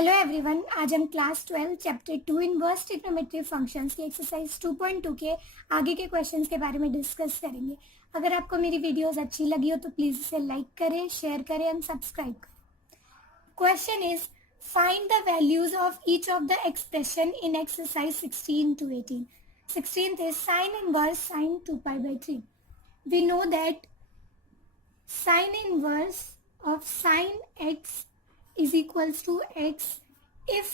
Hello everyone, आज हम class 12 chapter 2 inverse trigonometric functions की एक्सरसाइज 2.2 के आगे के क्वेश्चंस के बारे में डिस्कस करेंगे। अगर आपको मेरी वीडियोस अच्छी लगी हो तो प्लीज़ इसे लाइक करें, शेयर करें एंड सब्सक्राइब करें। Question is find the values of each of the expression in exercise 16 to 18. 16th is sin inverse sin 2 pi by 3. We know that sin inverse of sin x is equals to x if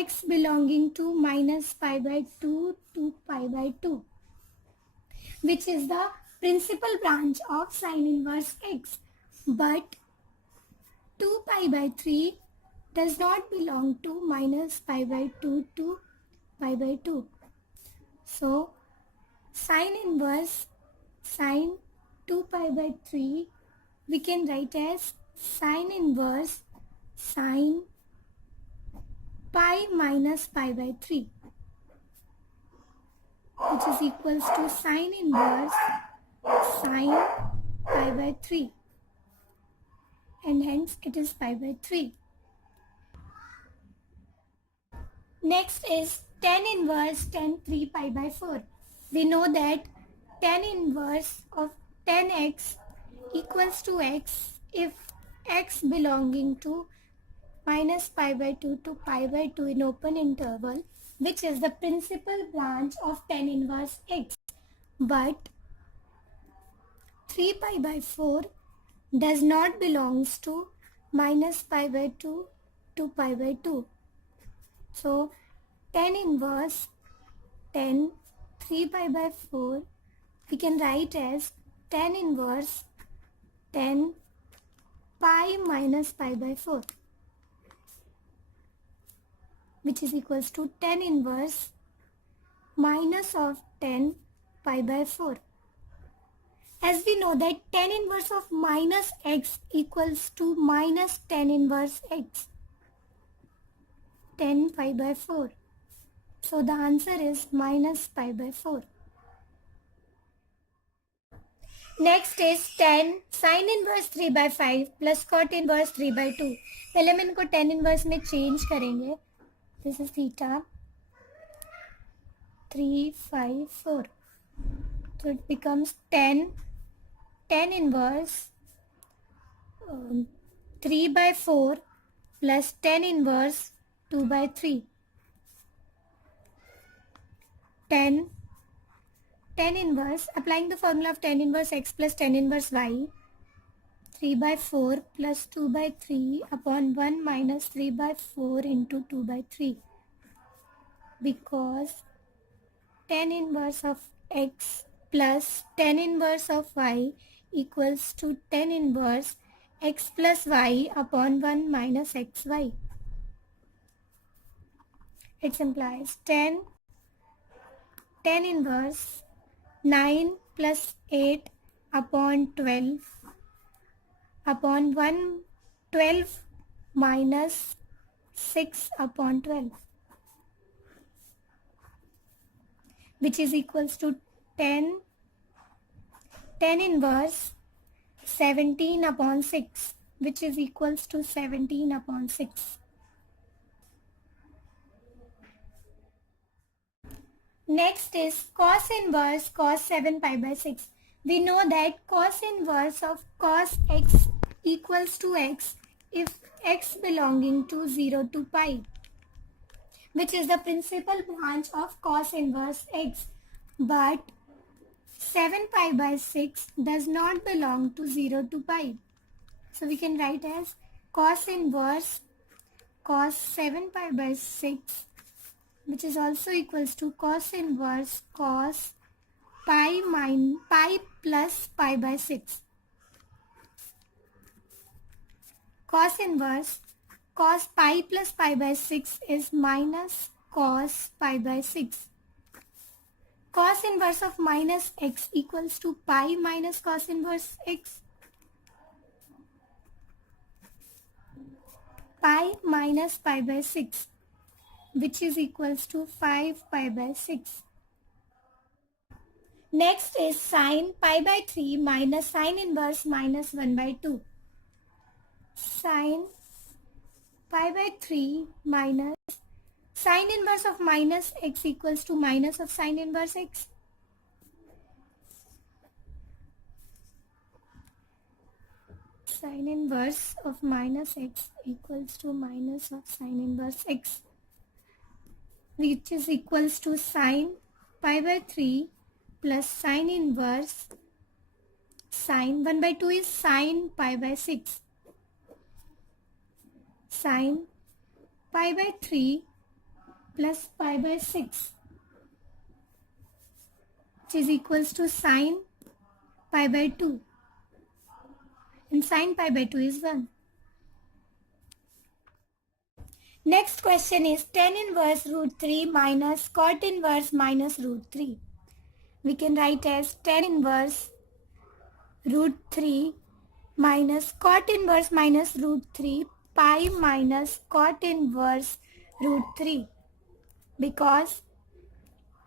x belonging to minus pi by 2 to pi by 2, which is the principal branch of sin inverse x. But 2 pi by 3 does not belong to minus pi by 2 to pi by 2. So sin inverse sin 2 pi by 3 we can write as sin inverse sin pi minus pi by 3, which is equals to sin inverse sin pi by 3, and hence it is pi by 3. Next is tan inverse tan 3 pi by 4. We know that tan inverse of tan x equals to x if x belonging to minus pi by 2 to pi by 2 in open interval, which is the principal branch of tan inverse x. But 3 pi by 4 does not belongs to minus pi by 2 to pi by 2. So tan inverse tan 3 pi by 4 we can write as tan inverse tan pi minus pi by 4, which is equals to tan inverse minus of tan pi by 4. As we know that tan inverse of minus x equals to minus tan inverse x, tan pi by 4. So the answer is minus pi by 4. Next is tan sin inverse 3 by 5 plus cot inverse 3 by 2. पहले हम इनको tan inverse में change करेंगे. This is theta 3 5 4. So it becomes tan inverse 3 by 4 plus tan inverse 2 by 3. tan inverse, applying the formula of tan inverse x plus tan inverse y, 3 by 4 plus 2 by 3 upon 1 minus 3 by 4 into 2 by 3, because tan inverse of x plus tan inverse of y equals to tan inverse x plus y upon 1 minus xy. It implies tan inverse 9 plus 8 upon 12 upon 12 minus 6 upon 12, which is equals to tan inverse 17 upon 6, which is equals to 17 upon 6. Next is cos inverse cos 7 pi by 6. We know that cos inverse of cos x equals to x if x belonging to 0 to pi, which is the principal branch of cos inverse x. But 7 pi by 6 does not belong to 0 to pi. So we can write as cos inverse cos 7 pi by 6, which is also equals to cos inverse cos pi plus pi by 6. Cos inverse cos pi plus pi by 6 is minus cos pi by 6. Cos inverse of minus x equals to pi minus cos inverse x. Pi minus pi by 6, which is equals to 5 pi by 6. Next is sin pi by 3 minus sin inverse minus 1 by 2. Sin pi by 3 minus sine inverse of minus x equals to minus of sine inverse x. Sine inverse of minus x equals to minus of sine inverse x, which is equals to sine pi by 3 plus sine inverse sine 1 by 2 is sine pi by 6. Sine pi by 3 plus pi by 6, which is equals to sine pi by 2, and sine pi by 2 is 1. Next question is tan inverse root 3 minus cot inverse minus root 3. We can write as tan inverse root 3 minus cot inverse minus root 3 pi minus cot inverse root 3, because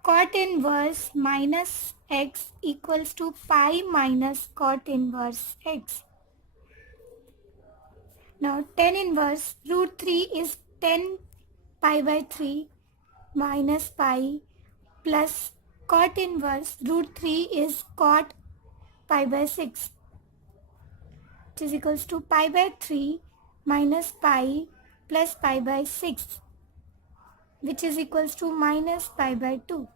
cot inverse minus x equals to pi minus cot inverse x. Now tan inverse root 3 is 10 pi by 3 minus pi plus cot inverse root 3 is cot pi by 6, which is equals to pi by 3 minus pi plus pi by 6, which is equals to minus pi by 2.